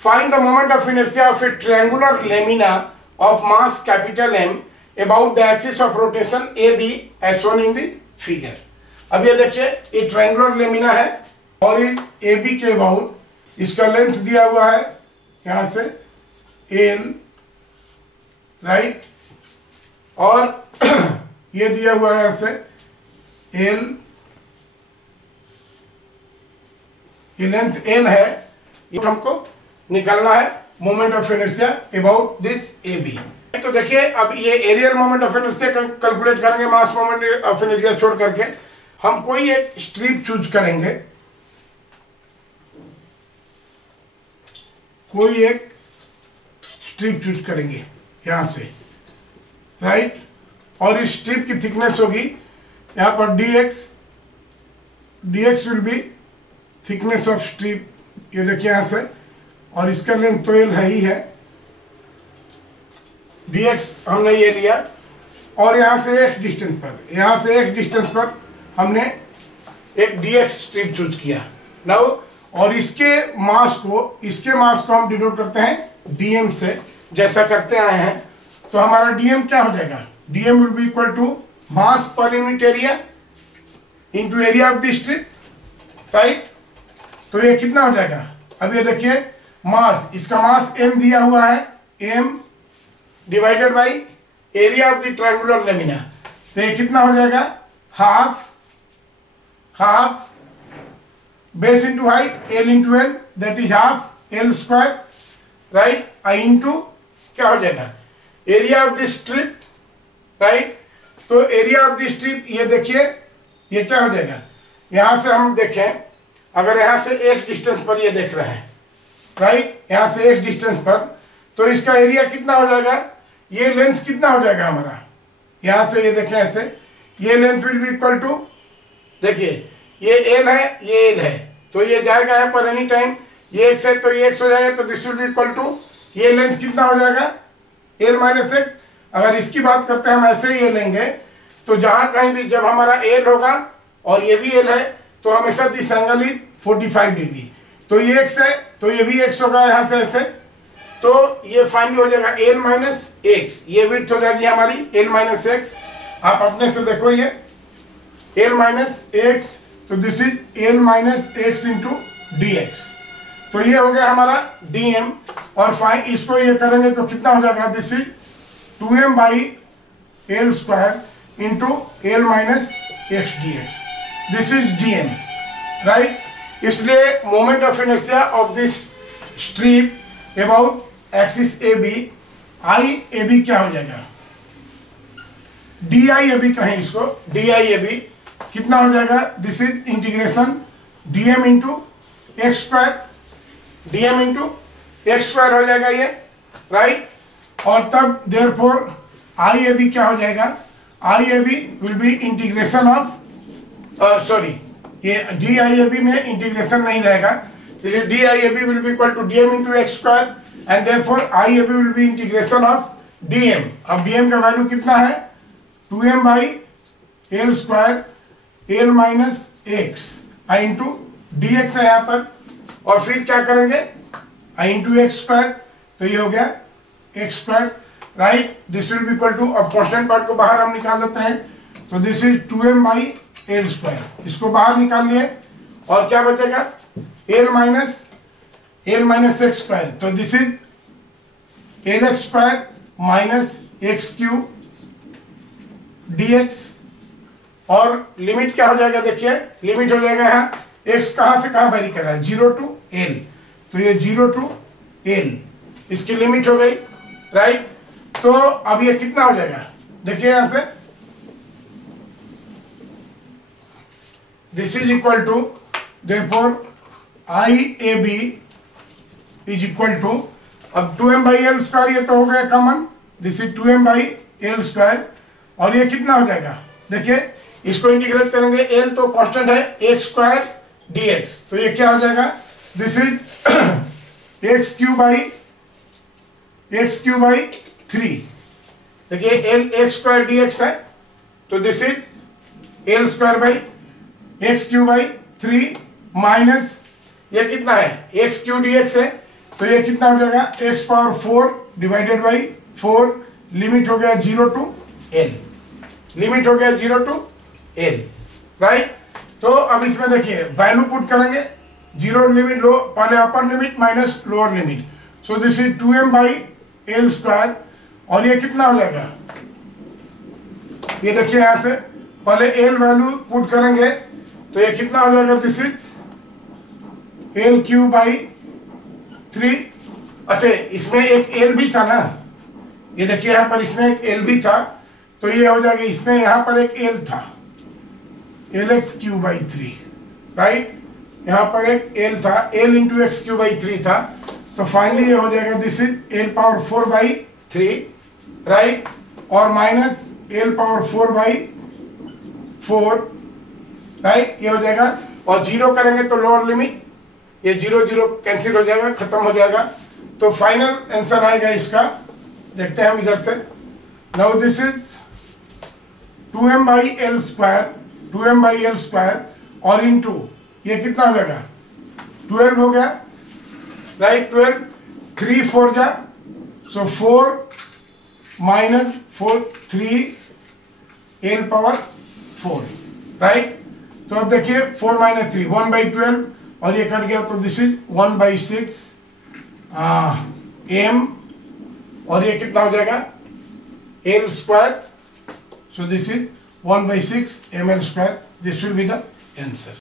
Find the moment of inertia of a triangular lamina of mass capital M about the axis of rotation AB as shown in the figure. अब ये देखिए ये triangular lamina है और ये AB के about इसका length दिया हुआ है यहां से L, राइट, और ये दिया हुआ है ऐसे L, ये लेंथ L है, ये हमको निकालना है moment of inertia about this AB। तो देखिए अब ये areal moment of inertia calculate करेंगे मास मोमेंट ऑफ इनर्शिया छोड़ करके। हम कोई एक स्ट्रिप चूज करेंगे, कोई एक स्ट्रिप चूज करेंगे यहां से, राइट, और इस स्ट्रिप की थिकनेस होगी यहां पर dx will be thickness of strip, ये देखिए यहां से, और इसका लेंथ तो L है ही है, dx हमने ये लिया, और यहां से एक डिस्टेंस पर हमने एक dx स्ट्रिप चूज किया नाउ, और इसके मास को हम डिनोट करते हैं dm से, जैसा करते आए हैं। तो हमारा dm क्या हो जाएगा, dm will be equal to mass per unit area into area of the strip, right. तो ये कितना हो जाएगा, अब ये देखिए मास, इसका मास m दिया हुआ है, m divided by area of the triangular lamina, तो ये कितना हो जाएगा, half base into height L into L, that is half L square, right, I into क्या हो जाएगा area of the strip, right. तो एरिया ऑफ द स्ट्रिप ये देखिए ये क्या हो जाएगा, यहां से हम देखें, अगर यहां से एक डिस्टेंस पर ये देख रहे हैं, राइट, यहां से एक डिस्टेंस पर, तो इसका एरिया कितना हो जाएगा, ये लेंथ कितना हो जाएगा हमारा, यहां से ये देखें ऐसे, ये length will be equal to, देखिए ये L है, ये L है, तो ये जाएगा यहाँ पर एनी टाइम, ये x है तो ये x हो जाएगा, तो this will be equal to, ये लेंथ कितना हो जाएगा L माइनस x। अगर इसकी बात करते हैं हम ऐसे ही ये लेंगे, तो जहां कहीं भी जब हमारा L होगा और ये भी L है, तो हमेशा दिस एंगल इज 45 डिग्री, तो ये x है तो ये भी x होगा यहां से ऐसे, तो ये फाइनली हो जाएगा L माइनस एक्स, ये विड्थ हो जाएगी हमारी L माइनस एक्स। आप अपने से देखो ये L माइनस एक्स, तो this is L minus x into d x, तो ये हो गया हमारा dm, और फाइन इसको ये करेंगे तो कितना हो जाएगा, this is 2m by L square into L minus x d x, this is dm, right. इसलिए moment of inertia of this strip about axis AB, IAB क्या हो जाएगा, DIAB कहें इसको, DIAB कितना हो जाएगा, this is integration dm into x square, dm into x square हो जाएगा ये, राइट। और तब देयरफॉर IAB क्या हो जाएगा, IAB will be integration of, sorry ये DIAB में इंटीग्रेशन नहीं रहेगा, जैसे DIAB will be equal to dm into x square, and therefore IAB will be integration of dm। अब dm का वैल्यू कितना है, 2m by L square L minus x I into d x है यहाँ पर, और फिर क्या करेंगे आई इंटू एक्स स्क्वायर, तो ये हो गया x square, right. This will be equal to, अब कॉन्स्टेंट पार्ट को बाहर हम निकाल देते हैं, तो this is 2m by L square, इसको बाहर निकाल लिए, और क्या बचेगा L माइनस एक्स स्क्वायर, तो this is L x square minus x cube d x, और लिमिट क्या हो जाएगा, देखिए लिमिट हो जाएगा यहाँ x कहां से कहां वेरी कर रहा है, 0 टू L, तो ये 0 टू L इसकी लिमिट हो गई, राइट। तो अब ये कितना हो जाएगा, देखिए यहां से this is equal to, therefore IAB is equal to, अब 2m बाई L स्क्वायर ये तो हो गया common, this is 2m by L square, और ये कितना हो जाएगा, देखिए इसको इंटीग्रेट करेंगे, L तो कांस्टेंट है, एक्स स्क्वायर dx, तो ये क्या हो जाएगा, this is x cube by 3, देखिए L एक्स स्क्वायर dx है, तो this is L square by x cube by 3 minus ये कितना है, एक्स क्यू dx है, तो ये कितना हो जाएगा x power 4 divided by 4, limit हो गया 0 टू l, लिमिट हो गया 0 टू l, राइट। तो अब इसमें देखिए वैल्यू पुट करेंगे, जीरो लिमिट लो, पहले upper limit minus lower limit, so this is 2m by L square, और ये कितना हो जाएगा, ये देखिए यहां से पहले एल वैल्यू पुट करेंगे तो ये कितना हो जाएगा, this is L Q by 3। अच्छा इसमें एक एल भी था ना, ये देखिए यहां पर इसमें एक एल भी था, तो ये हो जाएगा, इसमें यहां पर एक एल था, L x cube by 3, right, यहां पर एक एल था, L into x cube by 3 था, तो फाइनली ये हो जाएगा this is L power 4 by 3, right, और minus L power 4 by 4, right, ये हो जाएगा, और जीरो करेंगे तो लोअर लिमिट, ये जीरो जीरो कैंसिल हो जाएगा, खत्म हो जाएगा, तो फाइनल आंसर आएगा इसका, देखते हैं हम इधर से। Now this is 2m by L square, 2m by L square, और इनटू ये कितना हो जाएगा 12 हो गया, राइट, 12, 3 4 जा, सो 4 माइनस 4 3 एल पावर 4, राइट। तो अब देखिए 4 माइनस 3 1 बाई 12, और ये कट गया तो दिस इज 1 बाई 6 एम, और ये कितना हो जाएगा L square, so this is 1 by 6 m L square, this will be the answer.